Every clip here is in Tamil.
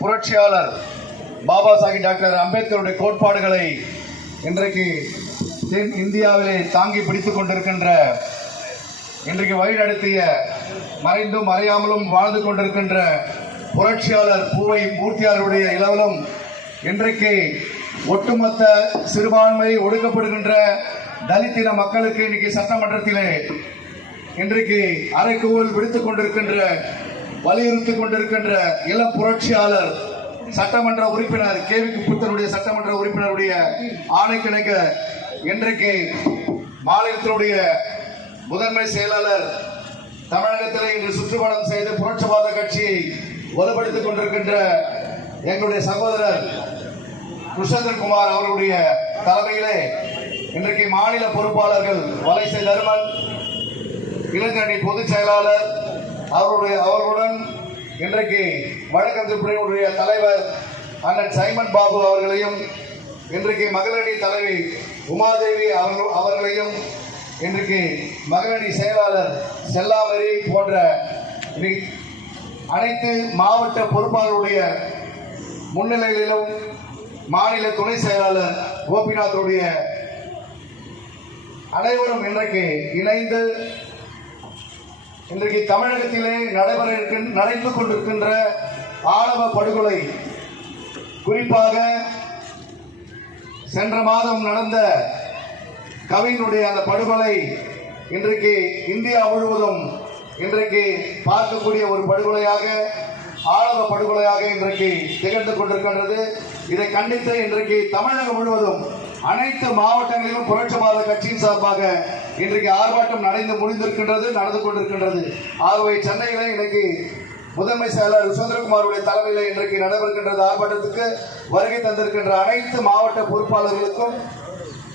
புரட்சியாளர் பாபா சாஹிப் டாக்டர் அம்பேத்கருடைய கோட்பாடுகளை இன்றைக்கு தென் இந்தியாவிலே தாங்கி பிடித்துக் கொண்டிருக்கின்ற இன்றைக்கு வழிநடத்திய மறைந்தும் மறையாமலும் வாழ்ந்து கொண்டிருக்கின்ற புரட்சியாளர் பூவை மூர்த்தியாருடைய இளவலும் இன்றைக்கு ஒட்டுமொத்த சிறுபான்மை ஒடுக்கப்படுகின்ற தலித்தின மக்களுக்கு இன்னைக்கு சட்டமன்றத்திலே இன்றைக்கு அரைக்கூவல் விடுத்துக் கொண்டிருக்கின்ற வலியுறுத்தி கொண்டிருக்கின்ற இளம் புரட்சியாளர் சட்டமன்ற உறுப்பினர் கே வி புத்தனுடைய சட்டமன்ற உறுப்பினருடைய ஆணைக்கிணங்க இன்றைக்கு மாநிலத்தினுடைய முதன்மை செயலாளர் தமிழகத்தில் இன்று சுற்றுப்பயணம் செய்து புரட்சிவாத கட்சியை வலுப்படுத்திக் கொண்டிருக்கின்ற எங்களுடைய சகோதரர் குஷேந்திரன் குமார் அவருடைய தலைமையிலே இன்றைக்கு மாநில பொறுப்பாளர்கள் வலைசை தருமன் இளைஞரணி பொதுச் செயலாளர் அவருடைய அவர்களுடன் இன்றைக்கு வழக்கறிஞர் பிரிவுடைய தலைவர் அண்ணன் சைமன் பாபு அவர்களையும் இன்றைக்கு மகளிரணி தலைவி உமாதேவி அவர்கள் அவர்களையும் இன்றைக்கு மகளிரணி செயலாளர் செல்லாமரி போன்ற அனைத்து மாவட்ட பொறுப்பாளருடைய முன்னிலையிலும் மாநில துணை செயலாளர் கோபிநாத்துடைய அனைவரும் இன்றைக்கு இணைந்து இன்றைக்கு தமிழகத்திலே நடைபெற இருக்கின்ற நடந்து கொண்டிருக்கின்ற ஆணவ படுகொலை. குறிப்பாக சென்ற மாதம் நடந்த கவியினுடைய அந்த படுகொலை இன்றைக்கு இந்தியா முழுவதும் இன்றைக்கு பார்க்கக்கூடிய ஒரு படுகொலையாக ஆணவ படுகொலையாக இன்றைக்கு திகழ்ந்து கொண்டிருக்கின்றது. இதை கண்டித்து இன்றைக்கு தமிழகம் முழுவதும் அனைத்து மாவட்டங்களிலும் புரட்சிவாத கட்சியின் சார்பாக இன்றைக்கு ஆர்ப்பாட்டம் நடந்து முடிந்திருக்கின்றது நடந்து கொண்டிருக்கின்றது. ஆகவே சென்னையிலே இன்னைக்கு முதன்மை செயலாளர் சுந்தரகுமாருடைய தலைமையில் இன்றைக்கு நடைபெறுகின்றது ஆர்ப்பாட்டத்துக்கு வருகை தந்திருக்கின்ற அனைத்து மாவட்ட பொறுப்பாளர்களுக்கும்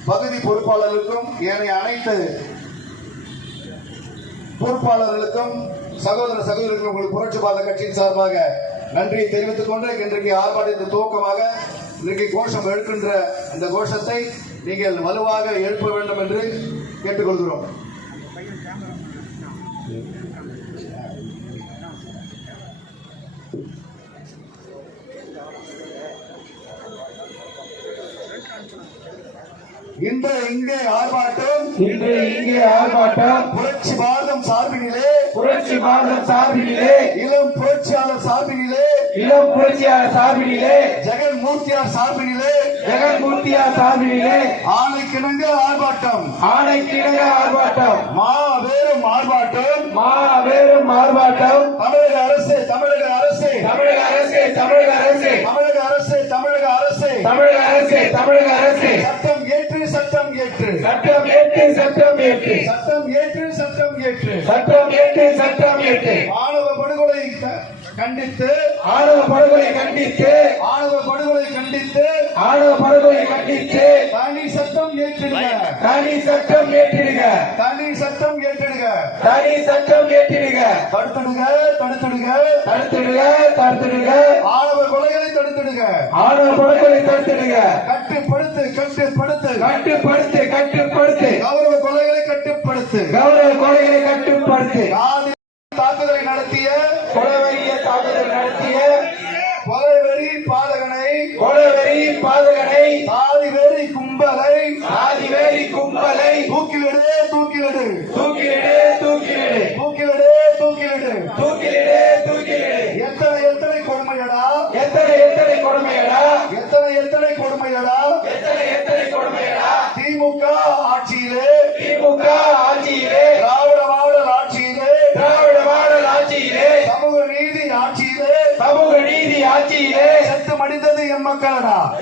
பகுதி பொறுப்பாளர்களுக்கும் ஏனைய அனைத்து பொறுப்பாளர்களுக்கும் சகோதர சகோதரிகளுக்கும் உங்களுக்கு புரட்சிவாத கட்சியின் சார்பாக நன்றியை தெரிவித்துக் கொண்டு இன்றைக்கு ஆர்ப்பாட்டத்தின் துவக்கமாக இன்றைக்கு கோஷம் எழுக்கின்ற அந்த கோஷத்தை நீங்கள் வலுவாக எழுப்ப வேண்டும் என்று கேட்டுக்கொள்கிறோம். இந்த இங்கே ஆர்ப்பாட்டம். இன்று இங்கே ஆர்ப்பாட்டம். புரட்சி பாரதம் சார்பினிலே. புரட்சி பாரதம் சார்பினிலே. இளம் புரட்சியாளர் சார்பினிலே. இளம் புரட்சியாளர் சார்பினிலே. ஜெகன் மூர்த்தியார் சார்பினிலே. ஜெகன்மூர்த்தியார் சார்பினிலே ஆணைக்கிணங்க ஆர்ப்பாட்டம். ஆணைக்கிணங்க ஆர்ப்பாட்டம். மாபெரும் ஆர்ப்பாட்டம். மாபெரும் ஆர்ப்பாட்டம். தமிழக அரசு தமிழக அரசு. தமிழக அரசு தமிழக அரசு. தமிழக அரசு தமிழக அரசு. தமிழக அரசு தமிழக அரசு. சட்டம் ஏற்று சட்டம் ஏற்று. சட்டம் ஏற்று சட்டம் ஏற்று. சட்டம் ஏற்று சட்டம் ஏற்று. சட்டம் ஏற்று சட்டம் ஏற்று. ஆணவ படுகொலை கண்டித்து ஆணவ படுகொலை கண்டித்து ஆணவ ஆணவ படுகொலை கண்டித்து தனி சட்டம் ஏற்றிடுங்க. தனி சட்டம் ஏற்றிடுக தனி சட்டம் ஏற்றிடுங்க. தனி சட்டம் ஏற்றிடுக தடுத்துடுங்க தடுத்துடுங்க. தடுத்துடுக தடுத்துடுக ஆணவ கொலைகளை தடுத்துடுங்க. ஆணவ படுகொலை தடுத்துடுக கட்டுப்படுத்து கட்டுப்படுத்து. கட்டுப்படுத்து கட்டுப்படுத்து. கௌரவ கொலைகளை கட்டுப்படுத்து. கௌரவ கொலைகளை கட்டுப்படுத்து. தாக்குதலை நடத்திய கொலவெறிய தாக்குதல் நடத்திய கொலைவெறி பாதகனை கொலவெறி பாதகனை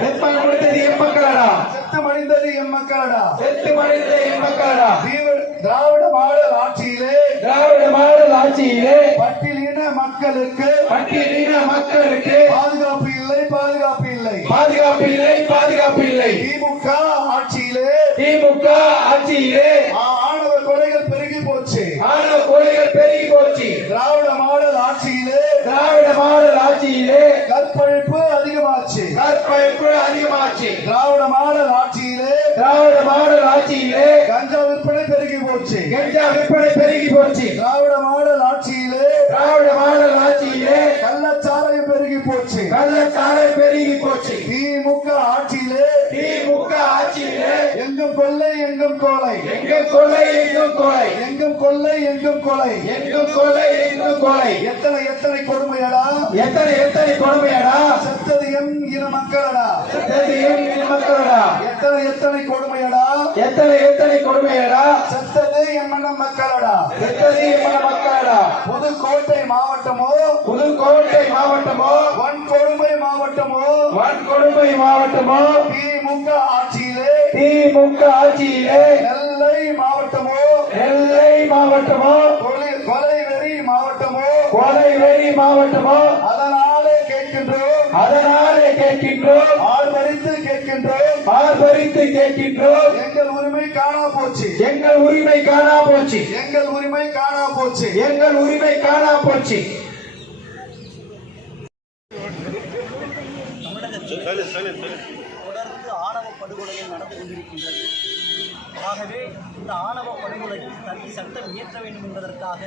செத்து மடிந்தது எம் மக்களடா. செத்து மடிந்தது எம் மக்களடா. செத்து மடிந்தது எம் மக்களடா. திராவிட மாடல் ஆட்சியிலே திராவிட மாடல் ஆட்சியிலே பட்டியலின மக்களுக்கு பட்டியலின மக்களுக்கு பாதுகாப்பு இல்லை பாதுகாப்பு இல்லை. பாதுகாப்பு இல்லை பாதுகாப்பு இல்லை. திமுக ஆட்சியிலே திமுக ஆட்சியிலே எங்கும் கொலை. எங்கும் கொள்ளை எங்கும் கொலை. எங்கும் கொலை எங்கும் கொலை. எத்தனை எத்தனை கொடுமையடா? எத்தனை எத்தனை கொடுமையடா? செத்தது எம் இன மக்களடா? செத்ததையும் என் மக்களடா? எத்தனை எத்தனை கொடுமையடா? எத்தனை எத்தனை கொடுமையடா? செத்தது எம்மன மக்களடா? செத்ததையும் என் மக்களடா? புதுக்கோட்டை மாவட்டமோ? புதுக்கோட்டை மாவட்டமோ? வன்கொடுமை மாவட்டமோ? வன்கொடுமை மாவட்டமோ? திமுக ஆட்சியிலே திமுக ஆட்சியிலே? நெல்லை மாவட்டமோ? நெல்லை மாவட்டமோ? கொலை- கொலைவெறி மாவட்டமோ? கொலைவெறி மாவட்டமோ? அதனாலே கேட்கின்றோம். அதனாலே கேட்கின்றோம். ஆர்வரித்து கேட்கின்றோம். ஆர்ப்பரித்து கேட்கின்றோம். எங்கள் உரிமை காணா போச்சு. எங்கள் உரிமை காணா போச்சு. எங்கள் உரிமை காணா போச்சு. எங்கள் உரிமை காணா போச்சு. தொடர்ந்து ஆணவ படுகொலைகள் நடந்து கொண்டிருக்கின்றது ஆகவே இந்த ஆணவ படுகொலைக்கு தனி சட்டம் இயற்ற வேண்டும் என்பதற்காக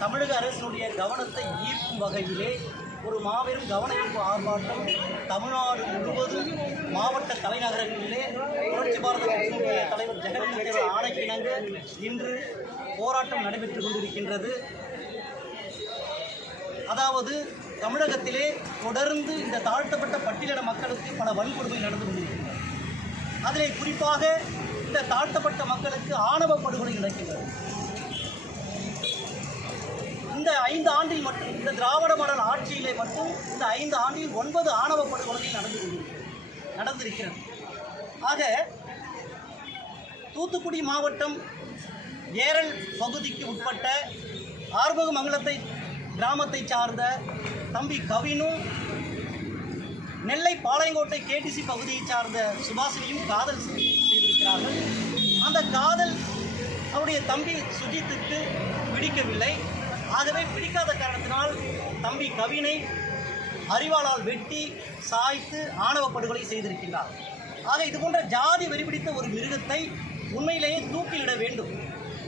தமிழக அரசினுடைய கவனத்தை ஈர்க்கும் வகையிலே ஒரு மாபெரும் கவன ஈர்ப்பு ஆர்ப்பாட்டம் தமிழ்நாடு முழுவதும் மாவட்ட தலைநகரங்களிலே புரட்சி பாரத கட்சியினுடைய தலைவர் ஜெகதீஷ் தேவர் ஆணைக்கிணங்க இன்று போராட்டம் நடைபெற்றுக் கொண்டிருக்கின்றது. அதாவது தமிழகத்திலே தொடர்ந்து இந்த தாழ்த்தப்பட்ட பட்டியலிட மக்களுக்கு பல வன்கொடுமை நடந்து கொண்டிருக்கிறது அதிலே குறிப்பாக இந்த தாழ்த்தப்பட்ட மக்களுக்கு ஆணவ படுகொலை நடக்கின்றது. இந்த ஐந்து ஆண்டில் மட்டும் இந்த திராவிட மாடல் ஆட்சியிலே மட்டும் இந்த ஐந்து ஆண்டில் ஒன்பது ஆணவ படுகொலைகள் நடந்து கொண்டிருக்கிறது நடந்திருக்கிறது. ஆக தூத்துக்குடி மாவட்டம் ஏரல் பகுதிக்கு உட்பட்ட ஆர்வகமங்கலத்தை கிராமத்தை சார்ந்த தம்பி கவினும் நெல்லை பாளையங்கோட்டை கேடிசி பகுதியை சார்ந்த சுபாஷினியும் காதல் செய்திருக்கிறார்கள். அந்த காதல் அவருடைய தம்பி சுஜித்துக்கு பிடிக்கவில்லை. ஆகவே பிடிக்காத காரணத்தினால் தம்பி கவினை அறிவாளால் வெட்டி சாய்த்து ஆணவ படுகொலை செய்திருக்கின்றார். ஆக இது போன்ற ஜாதி வெறிபிடித்த ஒரு மிருகத்தை உண்மையிலேயே தூக்கிலிட வேண்டும்.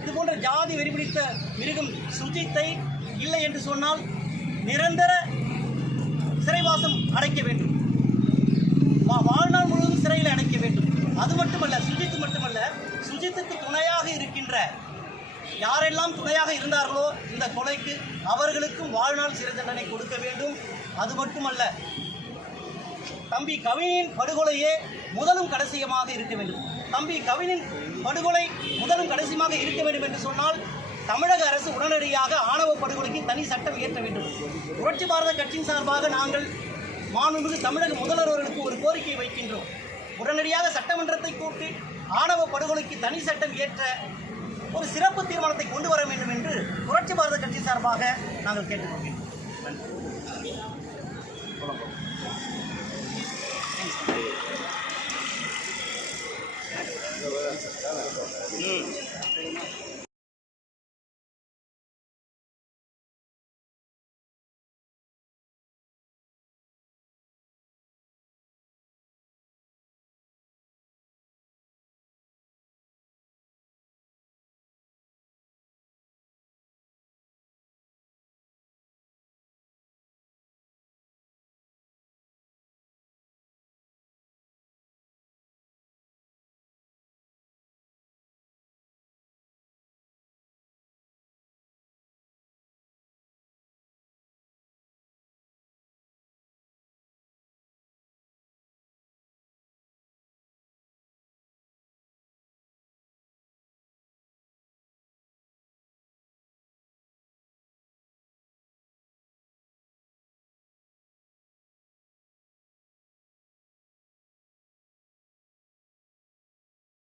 இது போன்ற ஜாதி வெறிபிடித்த மிருகம் சுஜித்தை இல்லை என்று சொன்னால் நிரந்தர சிறைவாசம் அடைக்க வேண்டும். வாழ்நாள் முழுவதும் சிறையில் அடைக்க வேண்டும். அது மட்டுமல்ல சுஜித் மட்டுமல்ல சுஜித்துக்கு துணையாக இருக்கின்ற யாரெல்லாம் துணையாக இருந்தார்களோ இந்த கொலைக்கு அவர்களுக்கும் வாழ்நாள் சிறை தண்டனை கொடுக்க வேண்டும். அது மட்டுமல்ல தம்பி கவினின் படுகொலையே முதலும் கடைசியமாக இருக்க வேண்டும். தம்பி கவினின் படுகொலை முதலும் கடைசியமாக இருக்க வேண்டும் என்று சொன்னால் தமிழக அரசு உடனடியாக ஆணவ படுகொலைக்கு தனி சட்டம் இயற்ற வேண்டும். புரட்சி பாரத கட்சியின் சார்பாக நாங்கள் மாண்புமிகு தமிழக முதல்வர் அவர்களுக்கு ஒரு கோரிக்கை வைக்கின்றோம். உடனடியாக சட்டமன்றத்தை கூட்டி ஆணவ படுகொலைக்கு தனி சட்டம் இயற்ற ஒரு சிறப்பு தீர்மானத்தை கொண்டு வர வேண்டும் என்று புரட்சி பாரத கட்சி சார்பாக நாங்கள் கேட்டுக்கொள்கிறோம்.